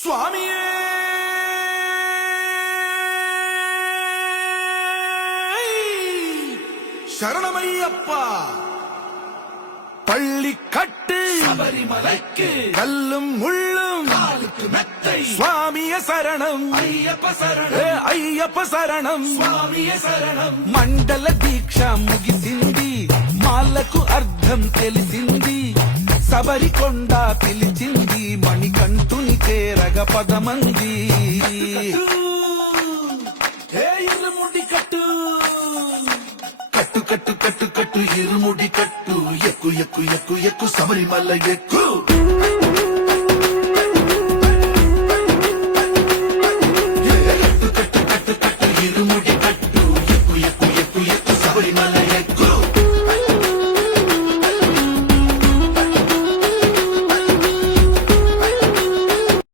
சுவாமியே சரணமையப்பா. பள்ளி கட்டு சபரிமலைக்கு கல்லும் முள்ளும் காலுக்கு மெத்தை சுவாமிய சரணம் ஐயப்ப சரணம் అయ్యప్ప శరణం స్వామియ శరణం. మండల దీక్ష ముగిసింది, మాలకు అర్థం తెలిసింది, శబరికొండ పిలిచింది, మణికంఠుని చేరగ పదమంది. ఏ ఇరుముడి కట్టు కట్టు కట్టు కట్టు కట్టు ఇరుముడి కట్టు, ఎక్కు ఎక్కు ఎక్కు ఎక్కు శబరిమల ఎక్కు.